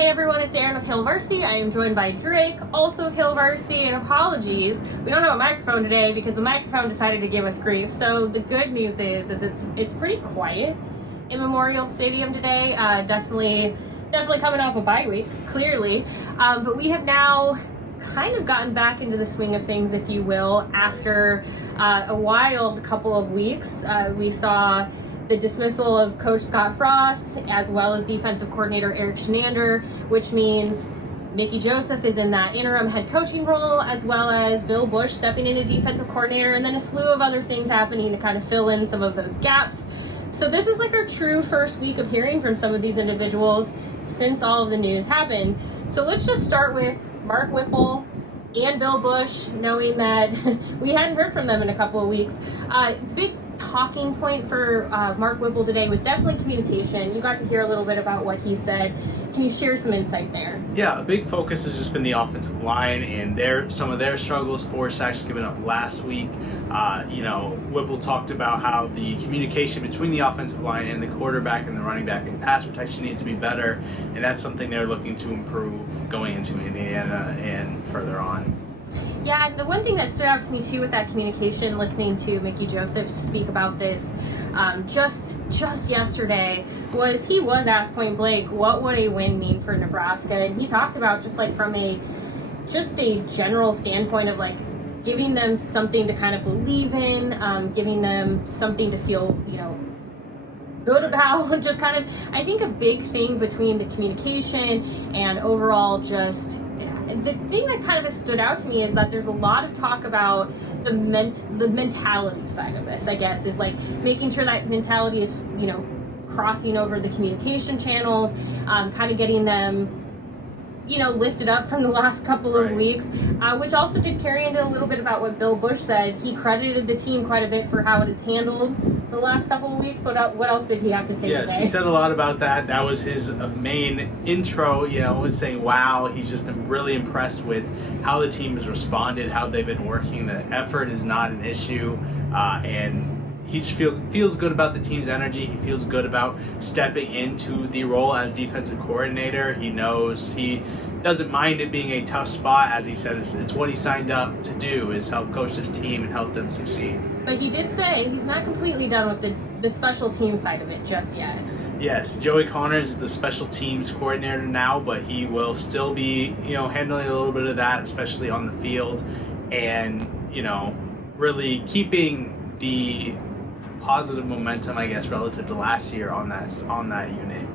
Hey everyone, it's Erin with Hail Varsity. I am joined by Drake, also of Hail Varsity, and apologies, we don't have a microphone today because the microphone decided to give us grief. So the good news is it's pretty quiet in Memorial Stadium today. Definitely coming off a bye week, clearly. But we have now kind of gotten back into the swing of things, if you will, after a wild couple of weeks. We saw the dismissal of Coach Scott Frost, as well as defensive coordinator Eric Shenander, which means Mickey Joseph is in that interim head coaching role, as well as Bill Busch stepping into defensive coordinator, and then a slew of other things happening to kind of fill in some of those gaps. So this is like our true first week of hearing from some of these individuals since all of the news happened. So let's just start with Mark Whipple and Bill Busch, knowing that we hadn't heard from them in a couple of weeks. Big talking point for Mark Whipple today was definitely communication. You got to hear a little bit about what he said. Can you share some insight there? Yeah, a big focus has just been the offensive line and some of their struggles. 4 sacks given up last week. Whipple talked about how the communication between the offensive line and the quarterback and the running back and pass protection needs to be better, and that's something they're looking to improve going into Indiana and further on. Yeah, the one thing that stood out to me too with that communication, listening to Mickey Joseph speak about this just yesterday, was he was asked point blank, what would a win mean for Nebraska? And he talked about just like from a general standpoint of like giving them something to kind of believe in, giving them something to feel, good about. Just kind of, I think a big thing between the communication and overall just the thing that kind of stood out to me is that there's a lot of talk about the mentality side of this, I guess, is like making sure that mentality is, crossing over the communication channels, kind of getting them, lifted up from the last couple of weeks, which also did carry into a little bit about what Bill Busch said. He credited the team quite a bit for how it is handled the last couple of weeks, but what else did he have to say today? Yes, he said a lot about that. That was his main intro, was saying, wow, he's just really impressed with how the team has responded, how they've been working. The effort is not an issue, and he just feels good about the team's energy. He feels good about stepping into the role as defensive coordinator. He knows he doesn't mind it being a tough spot. As he said, it's what he signed up to do, is help coach this team and help them succeed. But he did say he's not completely done with the special team side of it just yet. Yes, Joey Connors is the special teams coordinator now, but he will still be, handling a little bit of that, especially on the field, and, really keeping the positive momentum, I guess, relative to last year on that unit.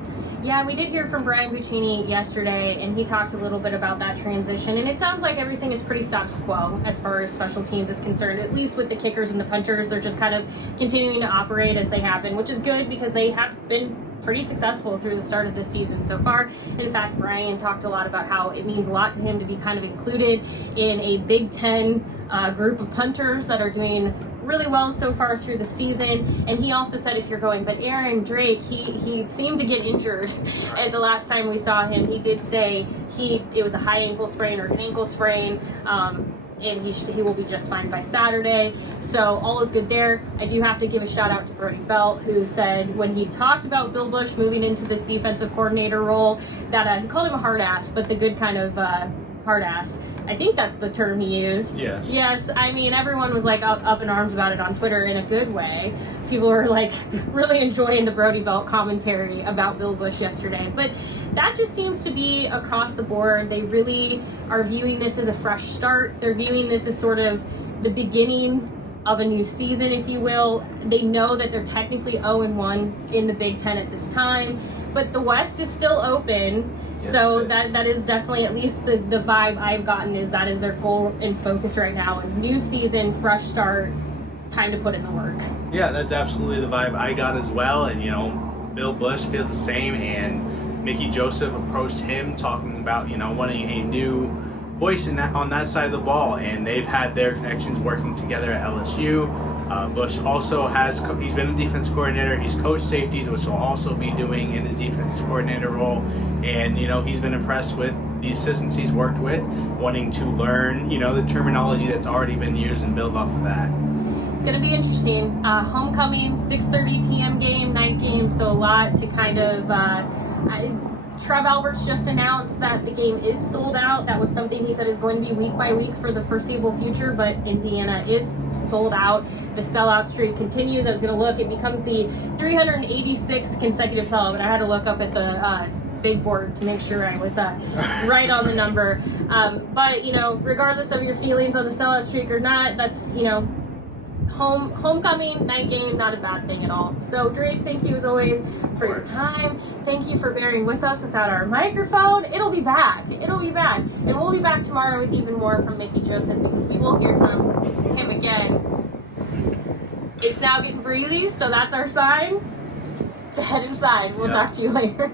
Yeah, we did hear from Brian Puccini yesterday, and he talked a little bit about that transition, and it sounds like everything is pretty status quo as far as special teams is concerned, at least with the kickers and the punters. They're just kind of continuing to operate as they have been, which is good because they have been pretty successful through the start of this season so far. In fact, Brian talked a lot about how it means a lot to him to be kind of included in a Big Ten group of punters that are doing really well so far through the season. And he also said, if you're going, but Aaron Drake, he seemed to get injured at the last time we saw him. He did say it was a high ankle sprain or an ankle sprain, and he will be just fine by Saturday. So all is good there. I do have to give a shout out to Brody Belt, who said when he talked about Bill Busch moving into this defensive coordinator role, that he called him a hard ass, but the good kind of hard ass. I think that's the term he used. Yes. Yes. I mean, everyone was like up in arms about it on Twitter in a good way. People were like really enjoying the Brody Belt commentary about Bill Busch yesterday. But that just seems to be across the board. They really are viewing this as a fresh start. They're viewing this as sort of the beginning of a new season, if you will. They know that they're technically 0-1 in the Big Ten at this time, but the West is still open. Yes, so that is definitely, at least the vibe I've gotten, is that is their goal and focus right now, is new season, fresh start, time to put in the work. Yeah, that's absolutely the vibe I got as well. And, Bill Busch feels the same, and Mickey Joseph approached him talking about, wanting a new voice on that side of the ball, and they've had their connections working together at LSU. Busch also he's been a defense coordinator. He's coached safeties, which he'll also be doing in a defense coordinator role. And, he's been impressed with the assistants he's worked with, wanting to learn, the terminology that's already been used and build off of that. It's going to be interesting. Homecoming, 6:30 p.m. game, night game, so a lot to kind of Trev Alberts just announced that the game is sold out. That was something he said is going to be week by week for the foreseeable future, but Indiana is sold out. The sellout streak continues. I was going to look. It becomes the 386th consecutive sellout, but I had to look up at the big board to make sure I was right on the number. But, you know, regardless of your feelings on the sellout streak or not, that's, you know, homecoming night game, not a bad thing at all. So Drake, thank you as always for your time. Thank you for bearing with us without our microphone. It'll be back. It'll be back. And we'll be back tomorrow with even more from Mickey Joseph, because we will hear from him again. It's now getting breezy, so that's our sign to head inside. We'll talk to you later.